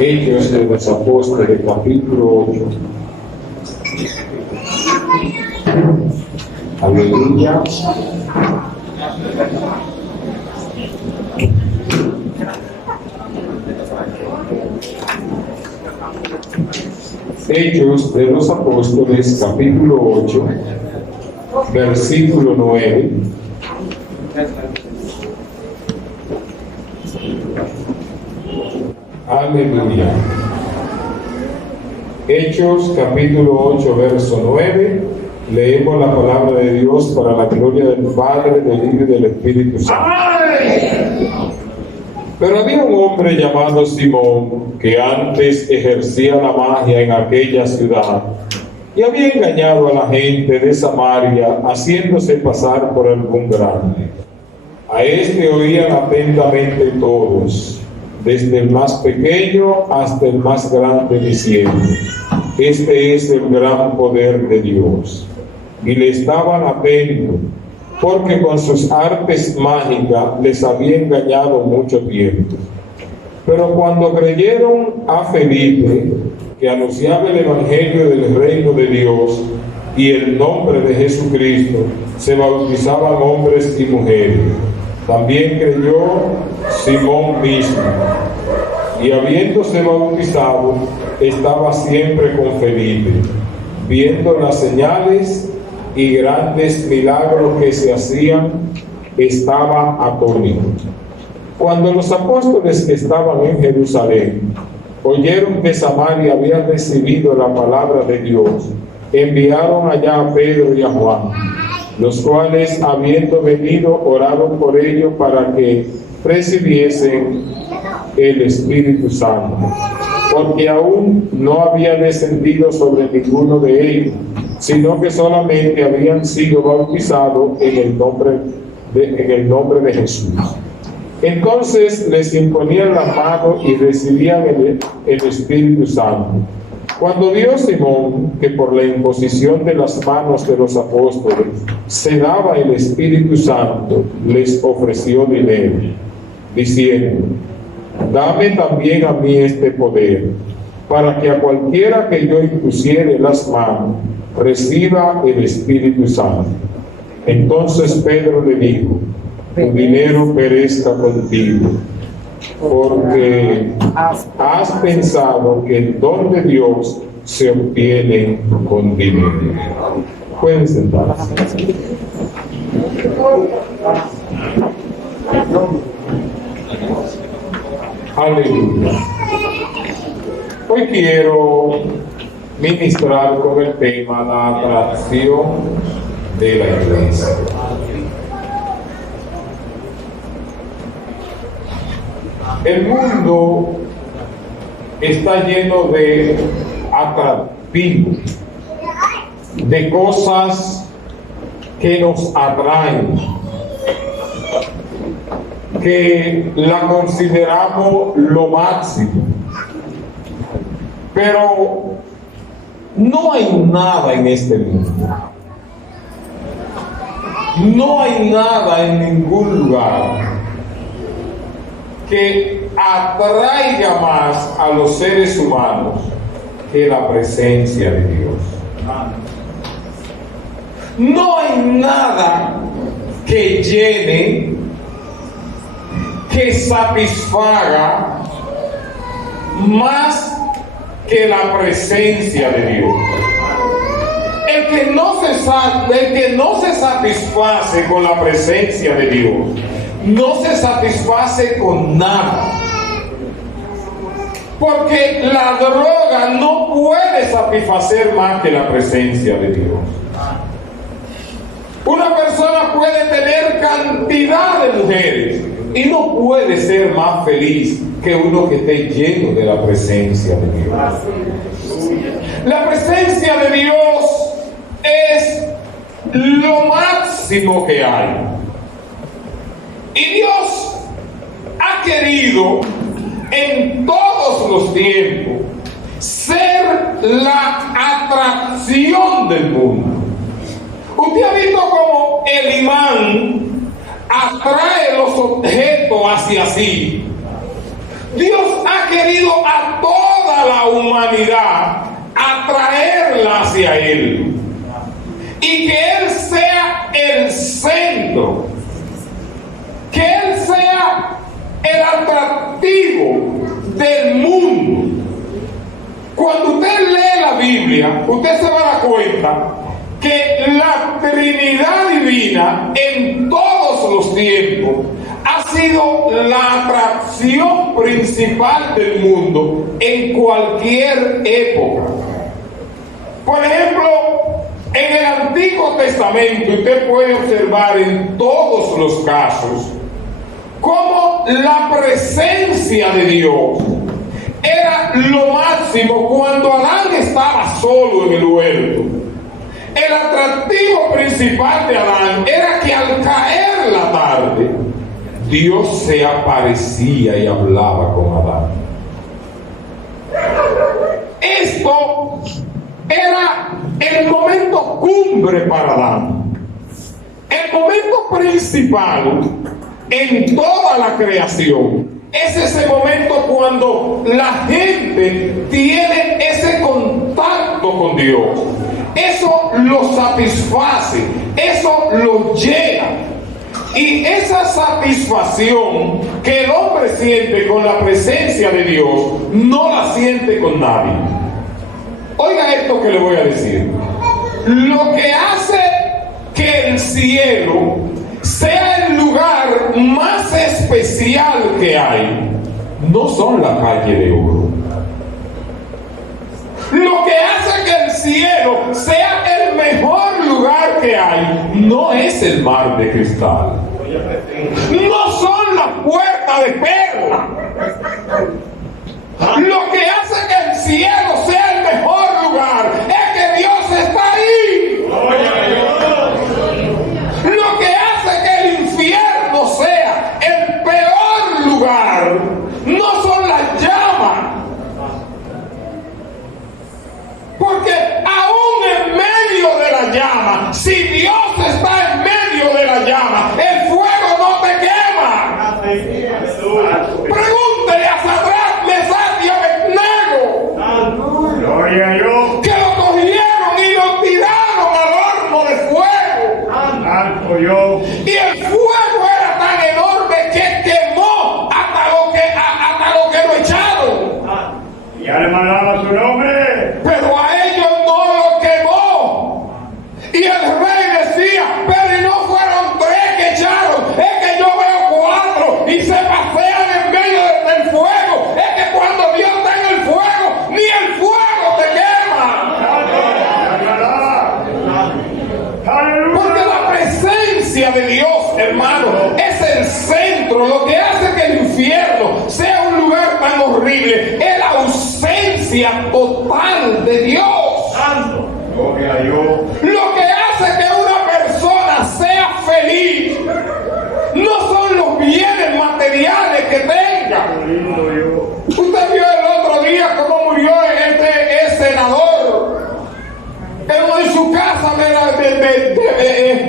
Hechos de los Apóstoles, capítulo 8. Aleluya. Hechos de los Apóstoles, capítulo 8, versículo 9. Aleluya. Hechos, capítulo 8, verso 9. Leemos la palabra de Dios para la gloria del Padre, del Hijo y del Espíritu Santo. Pero había un hombre llamado Simón, que antes ejercía la magia en aquella ciudad, y había engañado a la gente de Samaria, haciéndose pasar por algún grande. A este oían atentamente todos, desde el más pequeño hasta el más grande, diciendo: este es el gran poder de Dios. Y le estaban atentos, porque con sus artes mágicas les había engañado mucho tiempo. Pero cuando creyeron a Felipe, que anunciaba el evangelio del reino de Dios y el nombre de Jesucristo, se bautizaban hombres y mujeres. También creyó Simón mismo, y habiéndose bautizado, estaba siempre con Felipe, viendo las señales y grandes milagros que se hacían, estaba atónito. Cuando los apóstoles que estaban en Jerusalén oyeron que Samaria había recibido la palabra de Dios, enviaron allá a Pedro y a Juan, los cuales, habiendo venido, oraron por ellos para que recibiesen el Espíritu Santo, porque aún no había descendido sobre ninguno de ellos, sino que solamente habían sido bautizados en el nombre de Jesús. Entonces les imponían la mano y recibían el Espíritu Santo. Cuando vio Simón que por la imposición de las manos de los apóstoles se daba el Espíritu Santo, les ofreció dinero, diciendo: dame también a mí este poder, para que a cualquiera que yo impusiere las manos reciba el Espíritu Santo. Entonces Pedro le dijo: tu dinero perezca contigo, porque has pensado que el don de Dios se obtiene con dinero. Pueden sentarse. Aleluya. Hoy quiero ministrar con el tema la atracción de la iglesia. El mundo está lleno de atractivos, de cosas que nos atraen, que la consideramos lo máximo. Pero no hay nada en este mundo, no hay nada en ningún lugar que atraiga más a los seres humanos que la presencia de Dios. No hay nada que llene, que satisfaga más que la presencia de Dios. El que no se satisface con la presencia de Dios, no se satisface con nada. Porque la droga no puede satisfacer más que la presencia de Dios. Una persona puede tener cantidad de mujeres y no puede ser más feliz que uno que esté lleno de la presencia de Dios. La presencia de Dios es lo máximo que hay. Y Dios ha querido en todos los tiempos ser la atracción del mundo. Usted ha visto cómo el imán atrae los objetos hacia sí. Dios ha querido a toda la humanidad atraerla hacia Él. Y que Él sea el centro. Que Él sea el atractivo del mundo. Cuando usted lee la Biblia, usted se va a dar cuenta que la Trinidad Divina en todos los tiempos ha sido la atracción principal del mundo en cualquier época. Por ejemplo, en el Antiguo Testamento usted puede observar en todos los casos cómo la presencia de Dios era lo máximo cuando Adán estaba solo en el huerto. El atractivo principal de Adán era que al caer la tarde, Dios se aparecía y hablaba con Adán. Esto era el momento cumbre para Adán. El momento principal en toda la creación es ese momento cuando la gente tiene ese contacto con Dios. Eso lo satisface, eso lo llena. Y esa satisfacción que el hombre siente con la presencia de Dios, no la siente con nadie. Oiga esto que le voy a decir. Lo que hace que el cielo sea el lugar más especial que hay, no son la calle de oro. Lo que hace que el cielo sea el mejor lugar que hay, no es el mar de cristal. No son las puertas de perla. Lo que hace que el cielo sea el mejor lugar es que Dios está ahí. Lo que hace que el infierno sea el peor lugar no son las llamas. Porque aún en medio de la llama, si Dios está en medio de la llama, el fuego no te quema. Pregúntele a Sadrach, Mesach y Abednego, que lo cogieron y lo tiraron al horno de fuego. Y el fuego era tan enorme que quemó hasta lo que lo echaron. Ya le mandaba su nombre. Pero a ellos no lo quemó. Y el rey decía, pero y no fueron 3 que echaron, es que yo veo 4 y se pasean en medio del fuego. Es que cuando Dios está en el fuego, ni el fuego te quema. Porque la presencia de Dios, hermano, es el centro. Lo que hace que el infierno sea un lugar tan horrible es la ausencia total de Dios. Lo que hace que una persona sea feliz no son los bienes materiales que tenga. Usted vio el otro día cómo murió este senador en su casa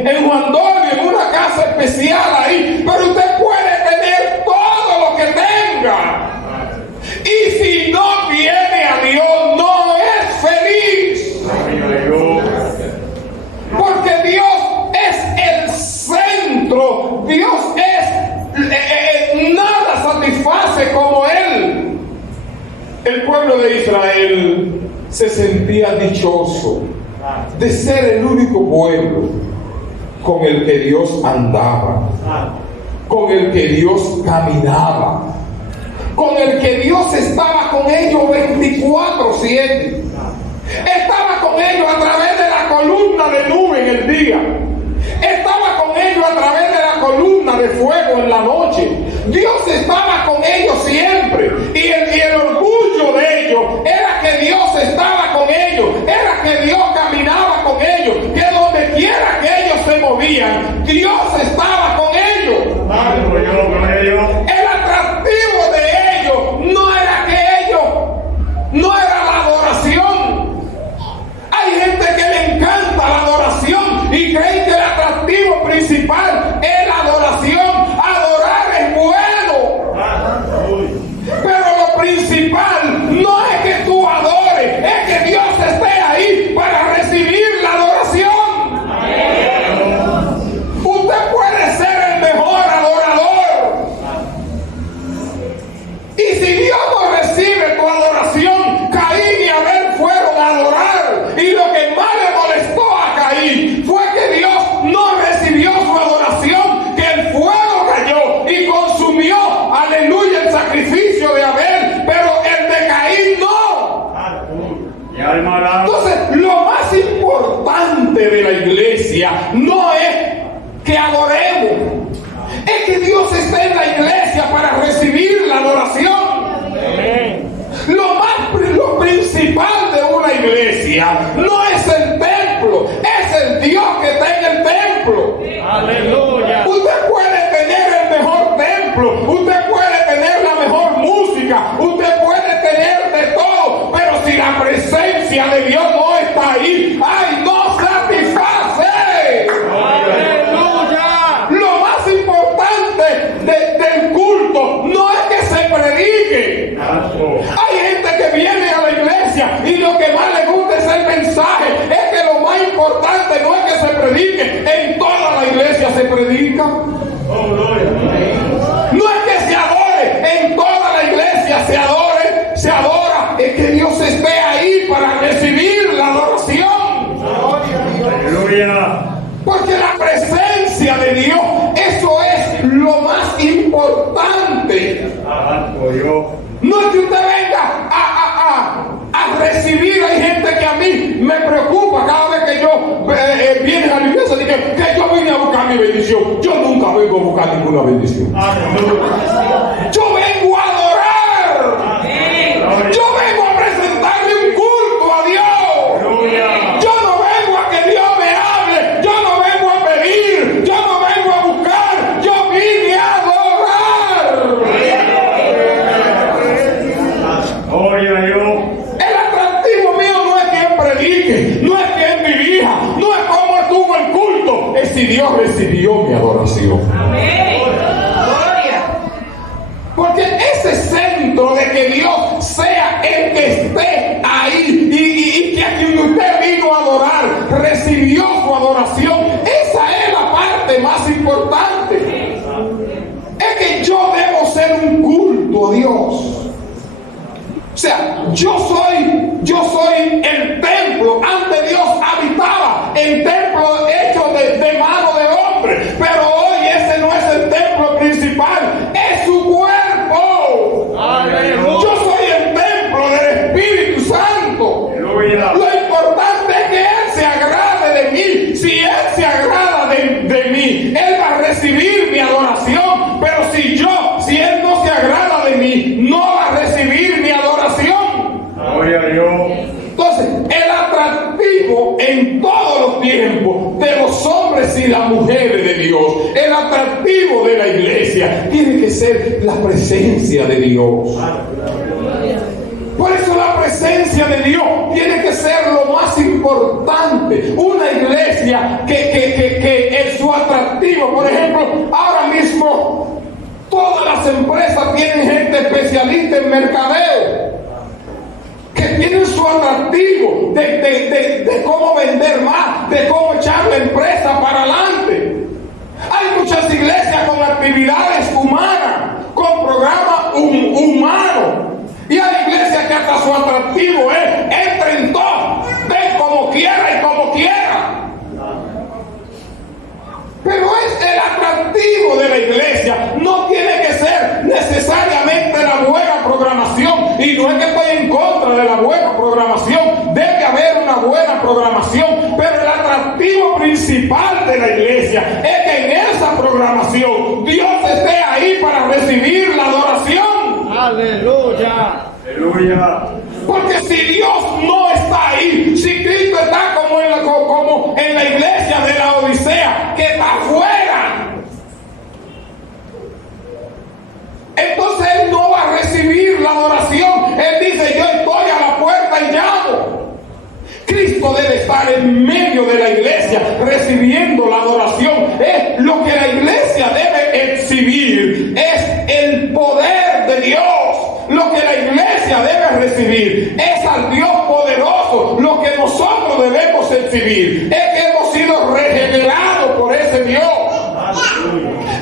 en Juan Dolio, en una casa especial ahí. Pero usted puede tener todo lo que tenga, y si no viene a Dios, no es feliz. Porque Dios es el centro. Dios es nada satisface como Él. El pueblo de Israel se sentía dichoso de ser el único pueblo con el que Dios andaba, con el que Dios caminaba, con el que Dios estaba con ellos 24/7. Estaba con ellos a través de la columna de nube en el día. Estaba con ellos a través de la columna de fuego en la noche. Dios estaba con ellos siempre. Y el orgullo de ellos era que Dios estaba con ellos. Era que Dios caminaba con ellos. Que donde quiera que ellos se movían, Dios estaba con ellos. El atractivo de ellos no era que ellos, no era la adoración. Hay gente que le encanta la adoración y creen que el atractivo principal es la adoración. Adorar es bueno, pero lo principal iglesia no es que adoremos, es que Dios está en la iglesia para recibir la adoración. Lo principal de una iglesia no es el templo, es el Dios que está en el templo. Aleluya. Usted puede tener el mejor templo, usted puede tener la mejor música, usted puede tener de todo, pero si la presencia de Dios no está ahí, ¡ay, no satisface! Aleluya. Lo más importante del culto no es que se predique. Hay gente que viene a la iglesia y lo que más le gusta es el mensaje. Es que lo más importante no es que se predique. En toda la iglesia se predica. No es que se adore. En toda la iglesia se adora. Es que Dios esté ahí para recibir la adoración. Aleluya. Porque la presencia de Dios, eso es lo más importante. No es que usted venga a recibir. Hay gente que a mí me preocupa cada vez que yo viene a la iglesia, que yo vine a buscar mi bendición. Yo nunca vengo a buscar ninguna bendición. Yo vengo a adorar. Yo vengo a presentarle un culto a Dios. Yo no vengo a que Dios me hable. Yo no vengo a pedir. Yo no vengo a buscar. Yo vine a adorar. El atractivo mío no es quien predique, no es quien dirija, no es cómo estuvo el culto, es si Dios recibió mi adoración. Porque ese centro de que Dios sea el que esté ahí y que a quien usted vino a adorar recibió su adoración, esa es la parte más importante. Es que yo debo ser un culto a Dios. O sea, yo soy el templo. Antes Dios habitaba en templo hecho de mano de hombre, pero hoy ese no es el templo principal, es su cuerpo. Aleluya. Yo soy el templo del Espíritu Santo. Aleluya. Lo importante es que Él se agrade de mí. Si Él se agrada de mí, Él va a recibir mi adoración. Pero si Él no se agrada de mí, no va a recibir mi adoración. Entonces, el atractivo en todos los tiempos de los hombres y las mujeres de Dios, el atractivo de la iglesia, tiene que ser la presencia de Dios. Por eso la presencia de Dios tiene que ser lo más importante. Una iglesia que en su atractivo, por ejemplo, ahora mismo todas las empresas tienen gente especialista en mercadeo, que tienen su atractivo de cómo vender más, de cómo echar la empresa para adelante. Hay muchas iglesias con actividades humanas, con programas humanos. Y hay iglesias que hasta su atractivo es: entren todos, ven como quiera y como quiera. Pero es el atractivo de la iglesia. No tiene que ser necesariamente la buena programación. Y no es que estoy en contra de la buena programación. Debe haber una buena programación. Pero el atractivo principal de la iglesia es que en esa programación Dios esté ahí para recibir la adoración. Aleluya. Aleluya. Porque si Dios no está ahí, si Cristo está como en la iglesia de la Odisea, que está afuera, entonces Él no va a recibir la adoración. Él dice: yo estoy a la puerta y llamo. Cristo debe estar en medio de la iglesia recibiendo la adoración. Es lo que la iglesia debe exhibir, es el poder de Dios. Lo que la iglesia debe recibir es al Dios poderoso. Lo que nosotros debemos exhibir es que hemos sido regenerados por ese Dios.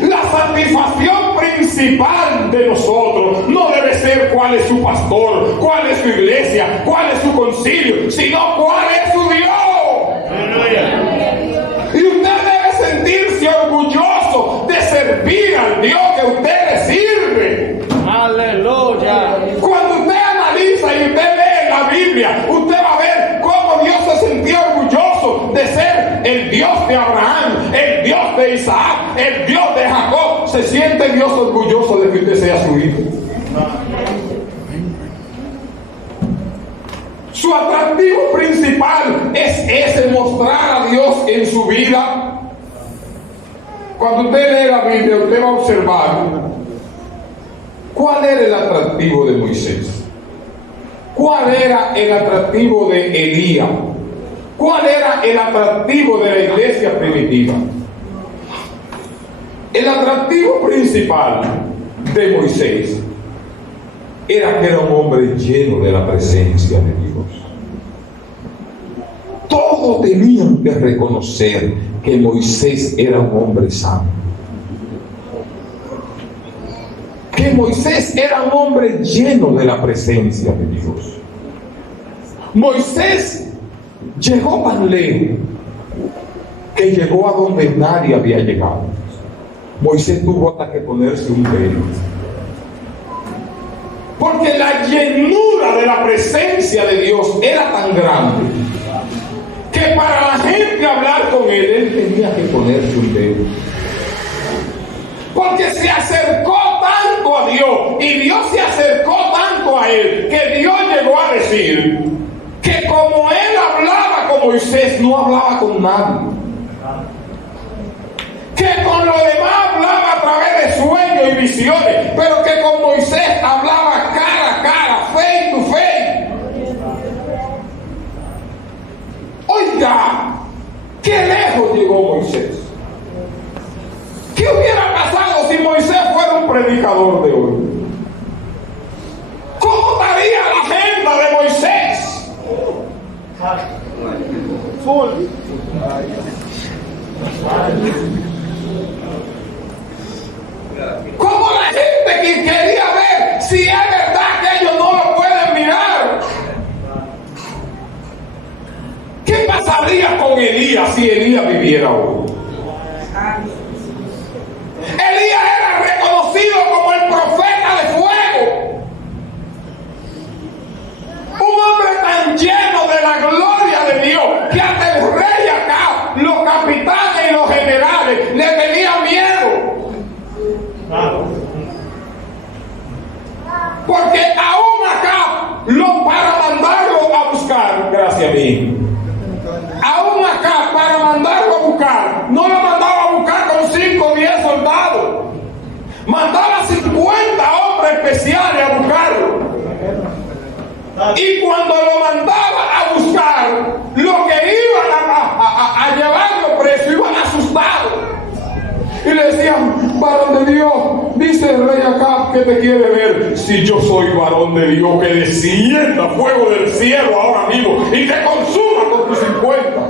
La satisfacción principal de nosotros no debe ser cuál es su pastor, cuál es su iglesia, cuál es su concilio, sino cuál es su Dios. Y usted debe sentirse orgulloso de servir al Dios que usted le sirve. Aleluya. Cuando usted analiza y usted lee la Biblia, usted va a ver cómo Dios se sentía orgulloso de ser el Dios de Abraham, el Dios de Isaac, el Dios de Jacob, ¿se siente Dios orgulloso de que usted sea su hijo? Su atractivo principal es ese, mostrar a Dios en su vida. Cuando usted lee la Biblia, usted va a observar cuál era el atractivo de Moisés, cuál era el atractivo de Elías, cuál era el atractivo de la iglesia primitiva. El atractivo principal de Moisés era que era un hombre lleno de la presencia de Dios. Todos tenían que reconocer que Moisés era un hombre santo, que Moisés era un hombre lleno de la presencia de Dios. Moisés llegó tan lejos que llegó a donde nadie había llegado. Moisés tuvo hasta que ponerse un velo, porque la llenura de la presencia de Dios era tan grande que para la gente hablar con él tenía que ponerse un velo, porque se acercó tanto a Dios y Dios se acercó tanto a él que Dios llegó a decir que como él hablaba con Moisés, no hablaba con nadie, que con lo demás hablaba a través de sueños y visiones, pero que con Moisés hablaba cara a cara, face to face. Oiga, qué lejos llegó Moisés. ¿Qué hubiera pasado si Moisés fuera un predicador de hoy? ¿Cómo estaría la agenda de Moisés? ¿Cómo la gente que quería ver si es verdad que ellos no lo pueden mirar? ¿Qué pasaría con Elías si Elías viviera hoy? Elías era reconocido como el profeta de fuego, un hombre tan lleno de la gloria de Dios que hasta el rey acá, los capitanes y los generales le tenían miedo. Porque aún acá, para mandarlo a buscar, gracias a mí, aún acá, para mandarlo a buscar, no lo mandaba a buscar con 5 o 10 soldados, mandaba 50 hombres especiales a buscarlo. Y cuando lo mandaba a buscar, los que iban a llevarlo preso iban asustados y le decían: varón de Dios, dice el rey Acab que te quiere ver. Si yo soy varón de Dios, que descienda fuego del cielo ahora mismo y te consuma con tus 50.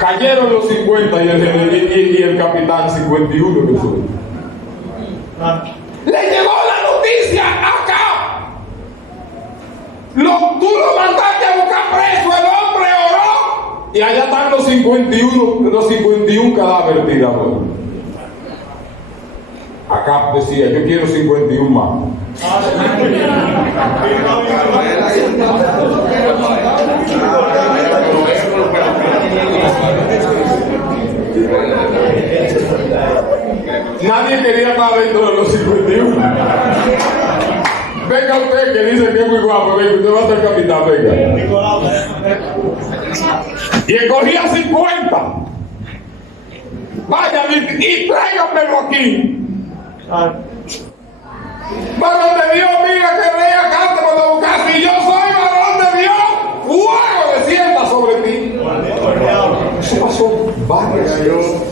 Cayeron los 50 y el capitán 51 que soy. Le llegó la noticia acá. Tú lo mandaste a buscar preso, el hombre oró y allá están los 51 cadáveres tirados. Acá decía: yo quiero 51 más. Nadie quería estar dentro de los 51. Venga usted que dice que es muy guapo, venga, usted va a ser capitán, venga. Y escogía 50. Vayan y tráiganmelo aquí. Varón de Dios, mira que rey acá te puedo buscar. Si yo soy varón de Dios, fuego descienda sobre ti. Eso pasó varias veces.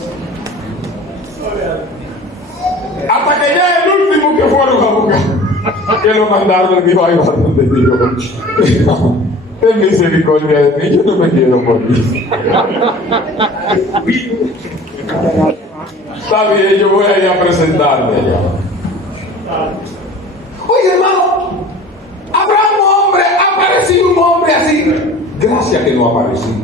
Hasta que ya el último que fueron a buscar, que lo mandaron, le dijo: ay, varón de Dios, ten misericordia de mí, yo no me quiero morir. Está bien, yo voy a ir a presentarme allá. Oye, hermano, habrá un hombre, ha aparecido un hombre así. Gracias que no ha aparecido.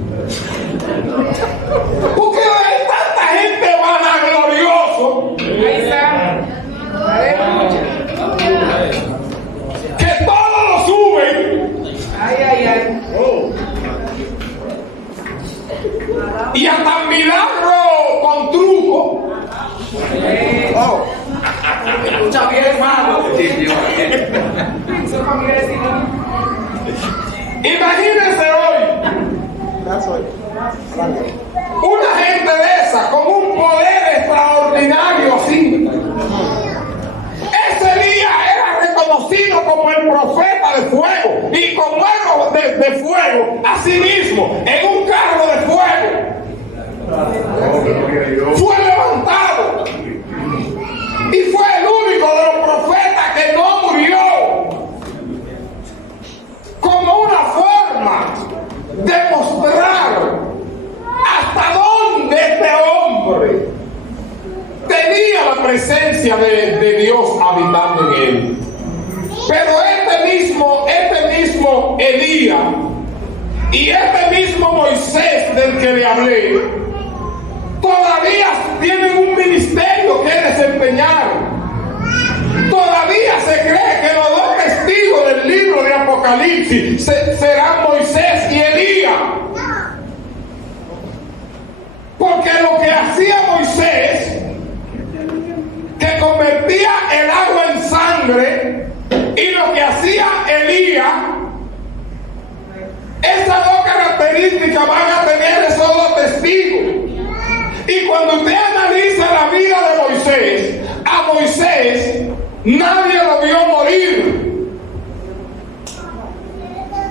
Porque hay tanta gente vanaglorioso que todo lo suben. y hasta milagro con truco. Escucha bien, hermano. Imagínense hoy una gente de esa con un poder extraordinario así. Ese día era reconocido como el profeta de fuego, y como héroe de fuego, así mismo, en un carro de fuego, fue levantado y fue el único de los profetas que no murió, como una forma de mostrar hasta dónde este hombre tenía la presencia de Dios habitando en él. Pero este mismo Elías y este mismo Moisés del que le hablé todavía tienen un ministerio que desempeñar. Todavía se cree que los dos testigos del libro de Apocalipsis serán Moisés y Elías. Porque lo que hacía Moisés, que convertía el agua en sangre, y lo que hacía Elías, esas dos características van a tener esos dos testigos. Y cuando usted analiza la vida de Moisés, a Moisés nadie lo vio morir.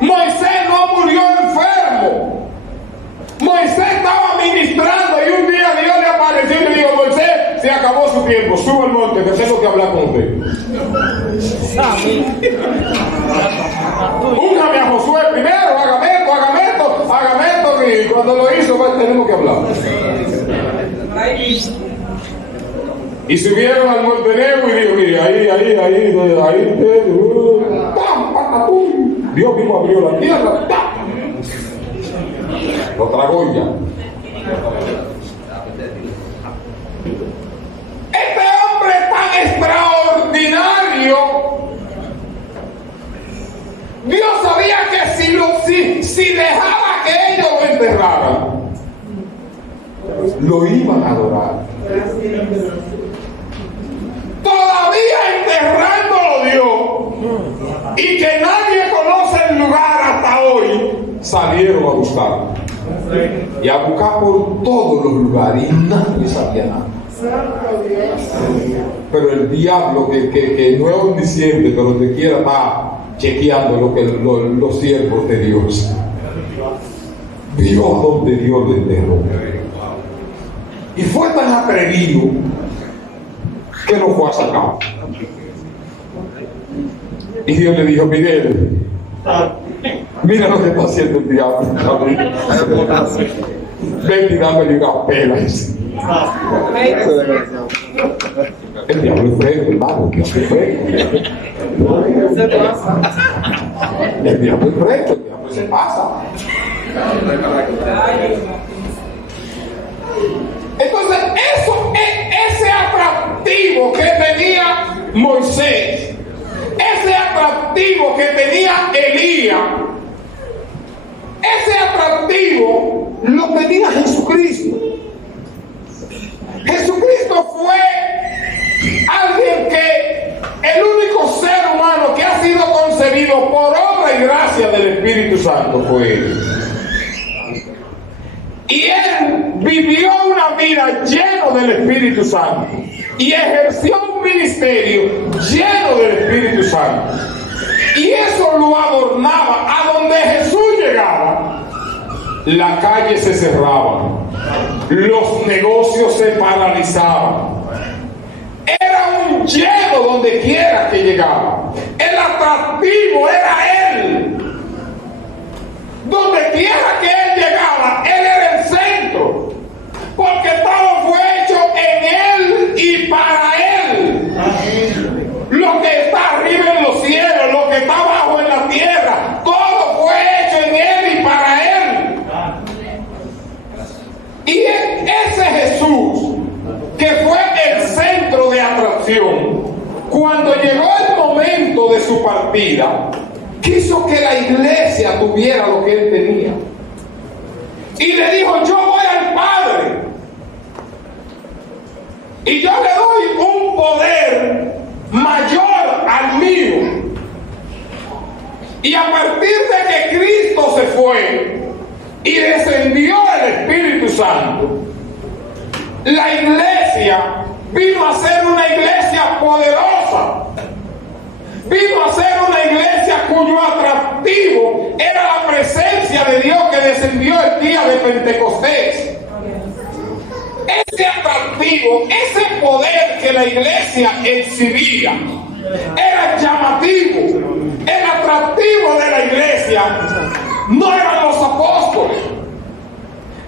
Moisés no murió enfermo. Moisés estaba ministrando y un día Dios le apareció y le dijo: Moisés, se acabó su tiempo, sube al monte que tengo que hablar con usted. Únjame a Josué primero, hágame esto, y cuando lo hizo, pues, tenemos que hablar. Y subieron al monte Nebo y dijo: mire, ahí, Dios mismo abrió la tierra, lo tragó ya. Este hombre tan extraordinario, Dios sabía que si dejaba que ellos lo enterraran, lo iban a adorar. Todavía enterrándolo Dios, y que nadie conoce el lugar hasta hoy, salieron a buscar. Y a buscar por todos los lugares, y nadie sabía nada. Pero el diablo, que no es omnisciente, pero te quiera estar chequeando los siervos de Dios, vio a donde Dios lo enterró. Y fue tan atrevido que lo fue a sacar. Y Dios le dijo: Miguel, mira lo que está haciendo el diablo. Ven y dame una pela. El diablo es fresco, hermano. El diablo es fresco. El diablo se pasa. Entonces, ese atractivo que tenía Moisés, ese atractivo que tenía Elías, ese atractivo lo tenía Jesucristo. Jesucristo fue alguien que, el único ser humano que ha sido concebido por obra y gracia del Espíritu Santo fue él. Y él vivió una vida lleno del Espíritu Santo y ejerció un ministerio lleno del Espíritu Santo. Y eso lo adornaba. A donde Jesús llegaba, la calle se cerraba, los negocios se paralizaban. Era un lleno donde quiera que llegaba. El atractivo era él. Donde quiera que él llegaba, él era el centro, porque todo fue hecho en él y para él. Lo que está arriba en los cielos, lo que está abajo en la tierra, todo fue hecho en él y para él. Y ese Jesús, que fue el centro de atracción, cuando llegó el momento de su partida, quiso que la iglesia tuviera lo que él tenía. Y le dijo: yo voy al y yo le doy un poder mayor al mío. Y a partir de que Cristo se fue y descendió el Espíritu Santo, la iglesia vino a ser una iglesia poderosa. Vino a ser una iglesia cuyo atractivo era la presencia de Dios que descendió el día de Pentecostés. Ese atractivo, ese poder que la iglesia exhibía, era llamativo. El atractivo de la iglesia no eran los apóstoles.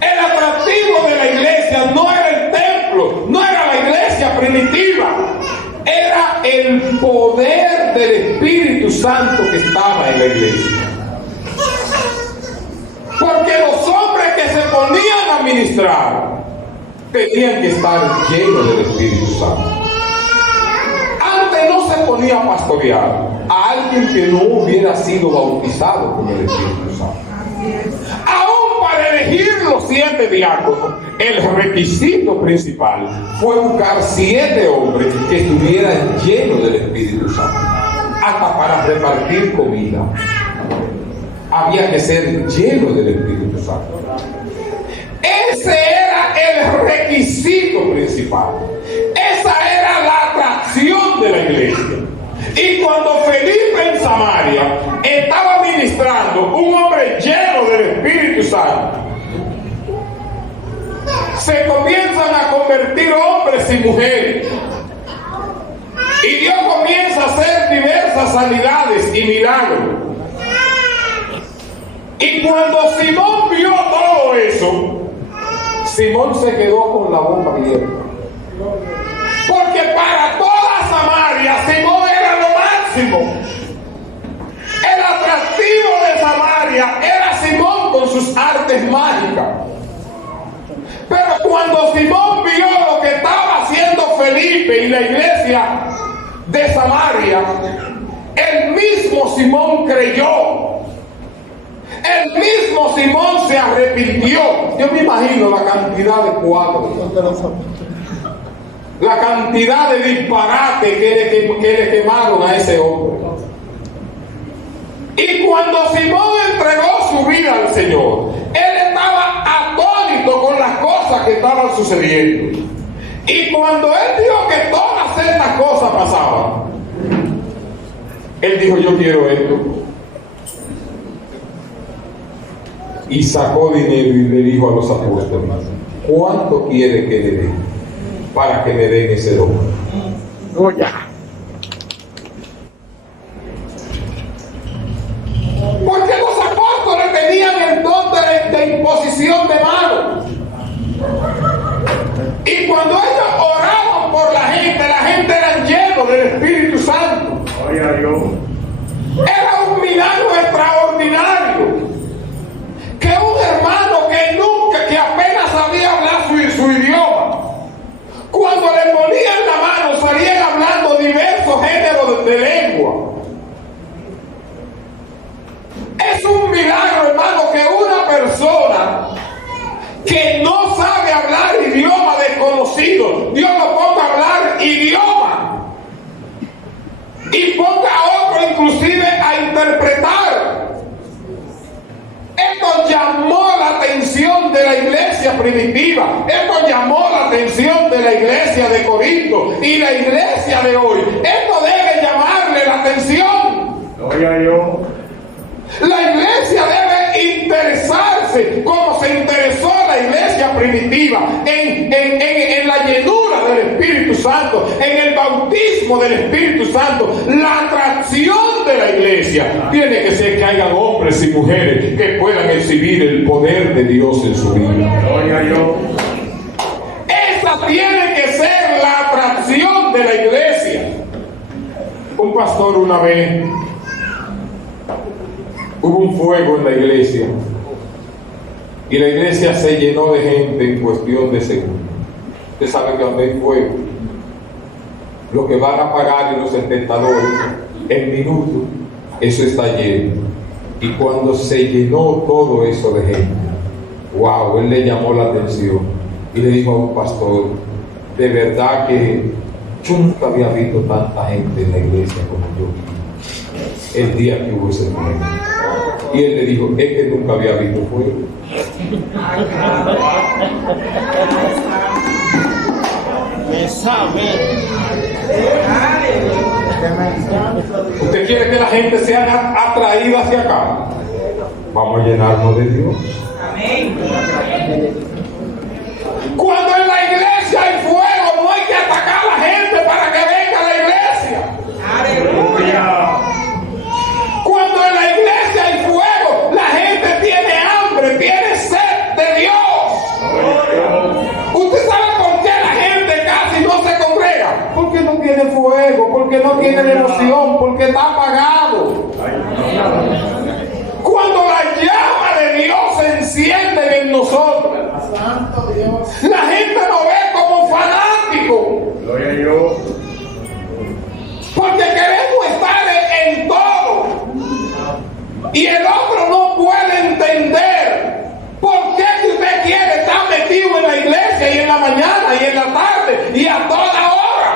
El atractivo de la iglesia no era el templo, no era la iglesia primitiva. Era el poder del Espíritu Santo que estaba en la iglesia. Porque los hombres que se ponían a ministrar tenían que estar llenos del Espíritu Santo. Antes no se ponía a pastorear a alguien que no hubiera sido bautizado con el Espíritu Santo. Aún para elegir los 7 diáconos, el requisito principal fue buscar 7 hombres que estuvieran llenos del Espíritu Santo. Hasta para repartir comida había que ser lleno del Espíritu Santo. Ese era el requisito principal. Esa era la atracción de la iglesia. Y cuando Felipe en Samaria estaba ministrando un hombre lleno del Espíritu Santo, se comienzan a convertir hombres y mujeres. Y Dios comienza a hacer diversas sanidades y milagros. Y cuando Simón vio todo eso, Simón se quedó con la boca abierta. Porque para toda Samaria, Simón era lo máximo. El atractivo de Samaria era Simón con sus artes mágicas. Pero cuando Simón vio lo que estaba haciendo Felipe y la iglesia de Samaria, el mismo Simón creyó. El mismo Simón se arrepintió. Yo me imagino la cantidad de cuadros, la cantidad de disparates que le quemaron a ese hombre. Y cuando Simón entregó su vida al Señor, él estaba atónito con las cosas que estaban sucediendo. Y cuando él dijo que todas estas cosas pasaban, él dijo: yo quiero esto. Y sacó dinero y le dijo a los apóstoles: ¿cuánto quiere que le den para que me den ese don? No, ya. Porque los apóstoles tenían el don de imposición de manos. Y cuando ellos oraban por la gente eran llenos del Espíritu Santo. Oiga, Dios. Era un milagro extraordinario. Que un hermano que apenas sabía hablar su idioma, cuando le ponían la mano salían hablando diversos géneros de lengua. Es un milagro, hermano, que una persona que no sabe hablar idioma desconocido, Dios lo ponga a hablar idioma y ponga a otro inclusive a interpretar. Esto llamó la atención de la iglesia primitiva. Esto llamó la atención de la iglesia de Corinto y la iglesia de hoy. Esto debe llamarle la atención. Oiga, Dios. La iglesia debe interesarse como se interesó la iglesia primitiva en la llenura del Espíritu Santo, en el bautismo del Espíritu Santo. La atracción de la iglesia tiene que ser que hayan hombres y mujeres que puedan exhibir el poder de Dios en su vida. Oiga, Dios. Esa tiene que ser la atracción de la iglesia. Un pastor una vez, hubo un fuego en la iglesia y la iglesia se llenó de gente en cuestión de segundos. Usted sabe que donde hay fuego, lo que van a apagar en los espectadores en minutos, eso está lleno. Y cuando se llenó todo eso de gente, wow, él le llamó la atención y le dijo a un pastor: de verdad que yo nunca había visto tanta gente en la iglesia como yo vi el día que hubo ese fuego. Y él le dijo, es que nunca había visto fuego. ¿Usted quiere que la gente sea atraída hacia acá? Vamos a llenarnos de Dios. Cuando en la iglesia hay fuego, no hay que atacar a la gente para que venga a la iglesia. Cuando en la iglesia hay fuego, la gente tiene hambre, tiene sed de Dios. ¿Usted sabe por qué la gente casi no se congrega? Porque no tiene fuego, porque no tiene devoción, porque está apagado. Cuando la llama de Dios se enciende en nosotros, la gente nos ve como fanáticos. Porque queremos estar en todo. Y el otro no puede entender por qué que usted quiere estar metido en la iglesia y en la mañana y en la tarde y a toda hora.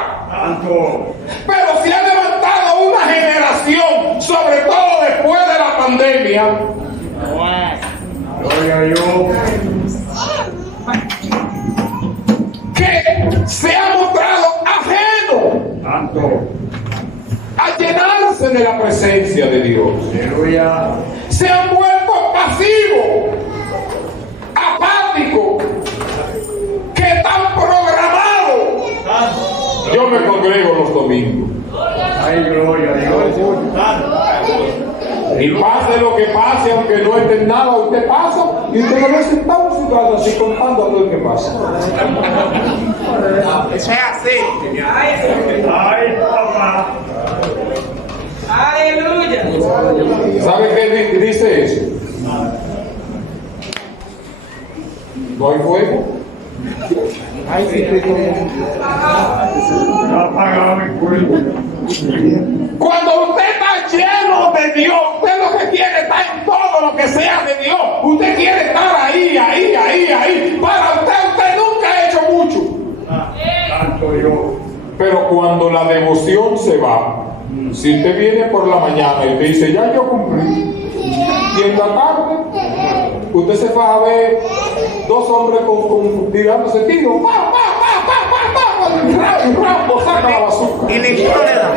Pero se ha levantado una generación, sobre todo después de la pandemia, que se ha mostrado ajeno a llenarse de la presencia de Dios. Se han vuelto pasivos, apáticos, que están programados. Yo me congrego los domingos. Y pase lo que pase, aunque no esté en nada, usted pasa y usted lo ve sentado en su casa así contando a todo el que pasa. Eso es así. Aleluya. ¿Sabe qué dice eso? ¿No hay fuego? Cuando usted está lleno de Dios, usted lo que quiere estar en todo lo que sea de Dios. Usted quiere estar ahí. Para usted nunca ha hecho mucho. Pero cuando la devoción se va, si usted viene por la mañana y te dice, ya yo cumplí, y en la tarde, usted se va a ver dos hombres tirándose tiros, y Rambo saca la basura. Y ninguno le da.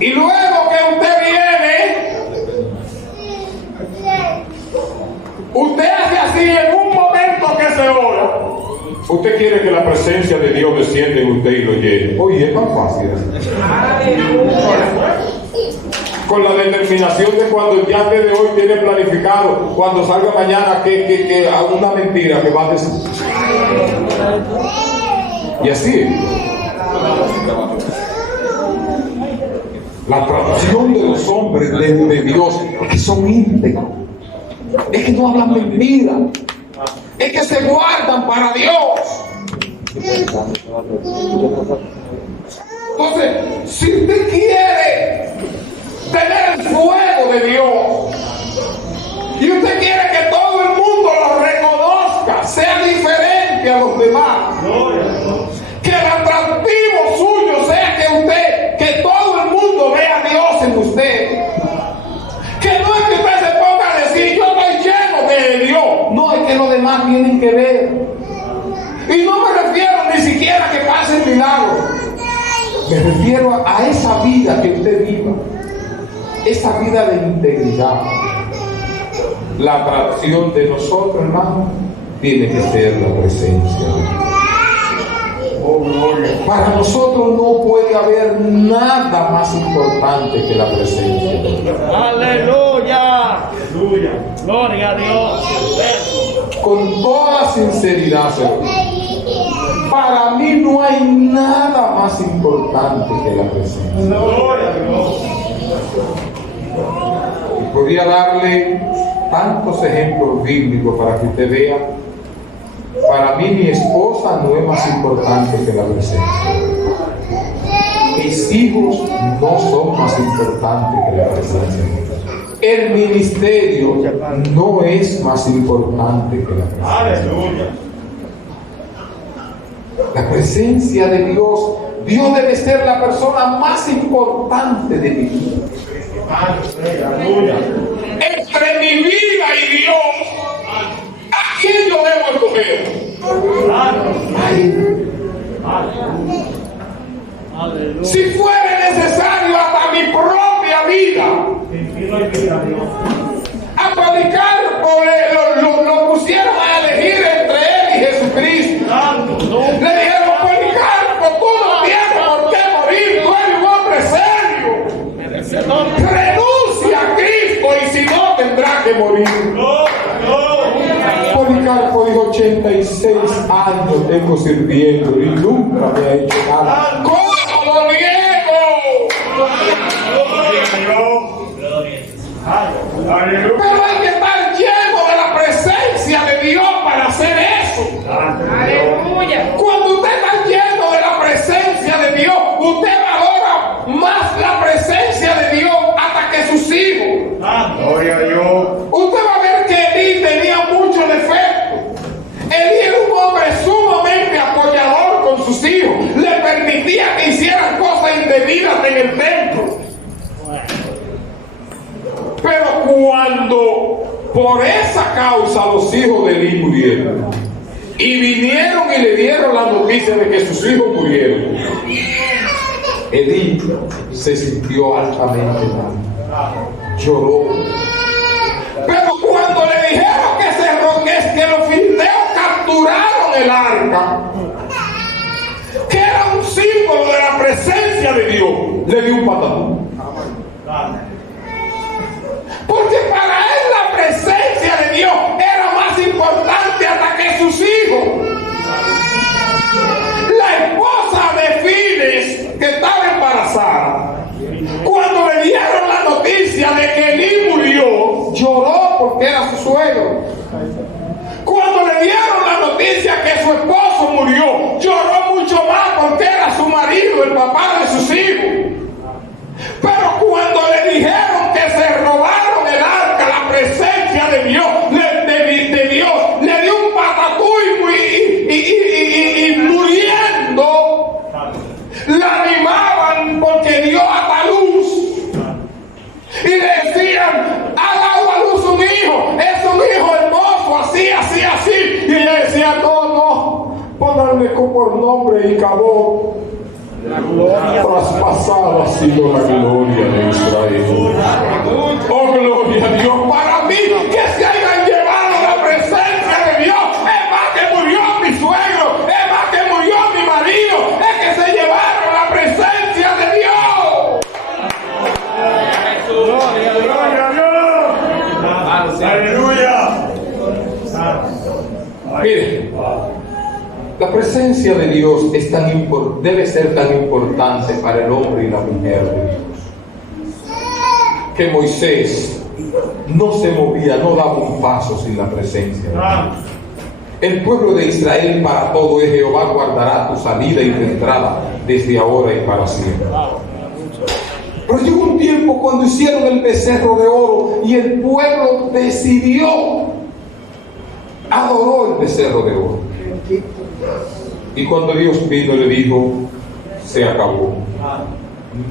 Y luego que usted viene, usted hace así en un momento que se ora. Usted quiere que la presencia de Dios descienda en usted y lo llene. Oye, es tan fácil. Con la determinación de cuando ya desde hoy tiene planificado, cuando salga mañana, que haga una mentira que va a decir. Y así. La tradición de los hombres de Dios es que son íntegros, es que no hablan mentira, es que se guardan para Dios. Entonces, si usted quiere tener el fuego de Dios y usted quiere que todo el mundo lo reconozca, sea diferente a los demás, que el atractivo suyo sea que todo el mundo vea a Dios en usted, que no es que usted se ponga a decir yo estoy lleno de Dios, no, es que los demás tienen que ver. Y no me refiero ni siquiera a que pasen milagros, me refiero a esa vida que usted viva, esa vida de integridad. La atracción de nosotros, hermano, tiene que ser la presencia de Dios. Para nosotros no puede haber nada más importante que la presencia de Dios. Aleluya. Gloria a Dios. Con toda sinceridad, para mí no hay nada más importante que la presencia. Y podría darle tantos ejemplos bíblicos para que usted vea. Para mí mi esposa no es más importante que la presencia. Mis hijos no son más importantes que la presencia de Dios. El ministerio no es más importante que la presencia de Dios. La presencia de Dios, Dios debe ser la persona más importante de mi vida. Entre mi vida y Dios, ¿a quién yo debo escoger? Si fuera necesario hasta mi propia vida, a Policarpo lo pusieron a elegir entre él y Jesucristo. Le dijeron: Policarpo, tú no tienes por qué morir, tú eres un hombre serio. Renuncia a Cristo y si no tendrá que morir. Policarpo dijo: 86 años tengo sirviendo y nunca me ha hecho nada. ¿Cómo lo niego? Pero hay que estar lleno de la presencia de Dios para hacer eso. Aleluya. Cuando usted está lleno de la presencia de Dios, usted valora más la presencia de Dios hasta que sus hijos. Gloria a Dios. Usted va a ver que Elí tenía muchos defectos. Elí era un hombre sumamente apoyador con sus hijos. Le permitía que hicieran cosas indebidas en el templo. Pero cuando por esa causa los hijos de Elí murieron y vinieron y le dieron la noticia de que sus hijos murieron, Elí se sintió altamente mal, lloró. Pero cuando le dijeron que los filisteos capturaron el arca, que era un símbolo de la presencia de Dios, le dio un patatón. Porque para él la presencia de Dios era más importante hasta que sus hijos. La esposa de Fines, que estaba embarazada, cuando le dieron la noticia de que Elí murió, lloró porque era su suegro. Cuando le dieron la noticia que su esposo murió, lloró mucho más porque era su marido, el papá de sus hijos. Pero cuando le dijeron que se robaron el arca, la presencia de Dios, le dio un patatú y muriendo, la animaban porque dio a luz. Y le decían: ha dado a luz un hijo, es un hijo hermoso, así. Y ella decía: no, pónganle por nombre Icabod. Traspasada ha sido la gloria de Israel. Oh, gloria a Dios. Para mí, que se hayan llevado la presencia de Dios es más que murió mi suegro, es más que murió mi marido, es que se llevaron la presencia de Dios. Gloria a Dios. Aleluya. Mire, la presencia de Dios debe ser tan importante para el hombre y la mujer de Dios, que Moisés no se movía, no daba un paso sin la presencia de Dios. El pueblo de Israel para todo es: Jehová guardará tu salida y tu entrada desde ahora y para siempre. Pero llegó un tiempo cuando hicieron el becerro de oro y el pueblo adoró el becerro de oro. Y cuando Dios vino, le dijo: se acabó,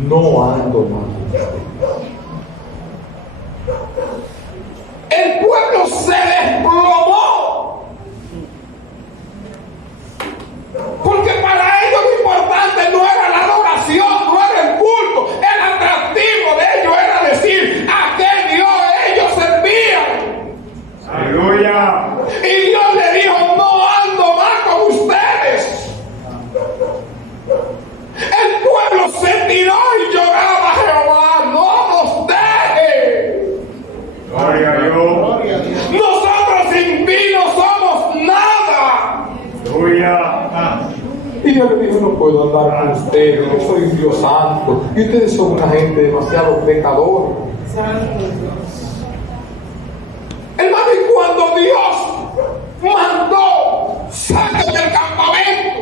no ando más. El pueblo se desplomó, porque para ellos lo importante no era la adoración, no era el culto, el atractivo de ellos era decir a qué Dios ellos servían. Aleluya. Y Dios le dijo: no ando más con ustedes. El pueblo se tiró y lloraba a Jehová: no nos deje. Gloria a Dios. Nosotros sin ti no somos nada. Aleluya. Y Dios le dijo: no puedo andar con ustedes, yo soy Dios santo y ustedes son una gente demasiado pecadora. Hermano, y cuando Dios mandó sacar del campamento,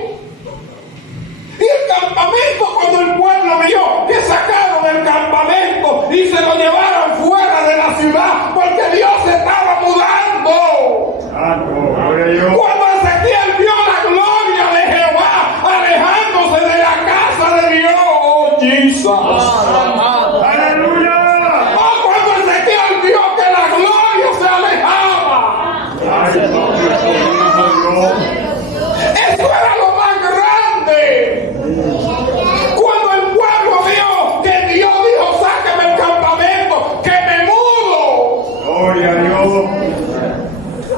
y el campamento, cuando el pueblo vio ciudad porque Dios se estaba mudando. Santo, gloria a Dios. Cuando Ezequiel vio la gloria de Jehová alejándose de la casa de Dios, oh Jesus. Aleluya. Oh, cuando Ezequiel vio que la gloria se alejaba, Ay, Dios. eso era lo más grande. Cuando el pueblo vio que Dios dijo, sáqueme el campamento, que me mudo, Gloria a Dios.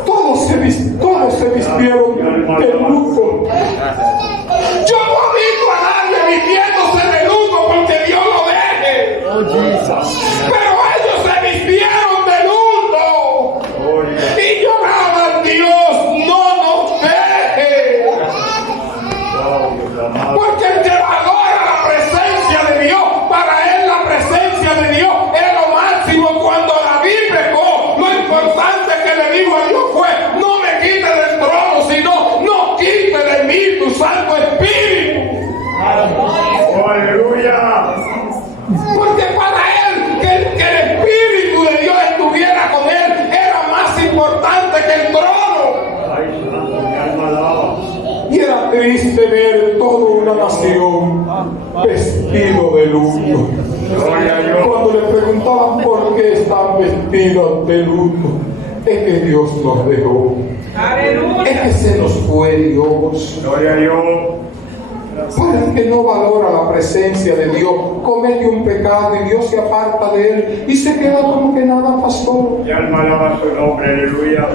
todos se vistieron de luto. Yo no he visto a nadie vistiéndose de luto porque Dios lo deje. Pero ellos se vistieron de luto y lloraban, Dios, no nos deje. Porque el que valora la presencia de Dios, para él la presencia de Dios es lo máximo. Cuando David pecó, lo importante que le dijo a Dios fue, no me quite del trono, sino no quite de mí tu Santo Espíritu. Oh, aleluya. Porque para él, que el Espíritu de Dios estuviera con él, era más importante que el trono. Ay, santo, mi alma alaba. Y era triste ver toda una nación vestido de luto. Gloria a Dios. Cuando le preguntaban por qué están vestidos de luto, es que Dios nos dejó. Es que se nos fue Dios. Gloria a Dios. Para el que no valora la presencia de Dios, comete un pecado y Dios se aparta de él y se queda como que nada pasó. Mi alma alaba su nombre. Aleluya.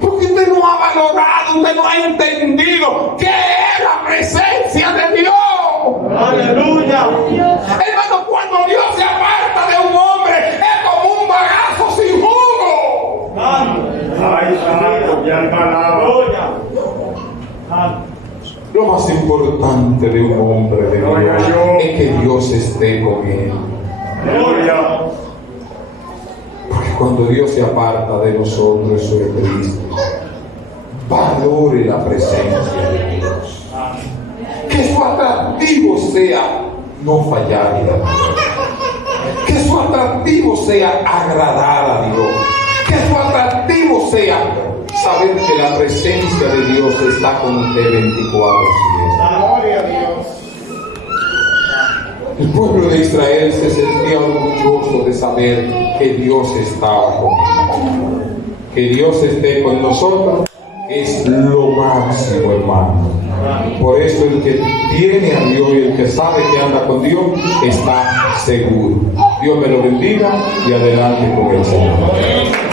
Porque usted no ha valorado, usted no ha entendido qué es la presencia de Dios. Aleluya. Hermano, cuando Dios se aparta de un hombre, es como un bagazo sin jugo. Ay, santo, mi alma alaba. Lo más importante de un hombre de Dios es que Dios esté con él. Aleluya. Porque cuando Dios se aparta de nosotros, eso es triste. Valore la presencia de Dios. Que su atractivo sea no fallar a Dios. Que su atractivo sea agradar a Dios. Que su atractivo sea saber que la presencia de Dios está con usted 24/7. Gloria a Dios. El pueblo de Israel se sentía orgulloso de saber que Dios estaba con él. Que Dios esté con nosotros es lo máximo, hermano. Por eso el que tiene a Dios y el que sabe que anda con Dios está seguro. Dios me lo bendiga y adelante con el Señor.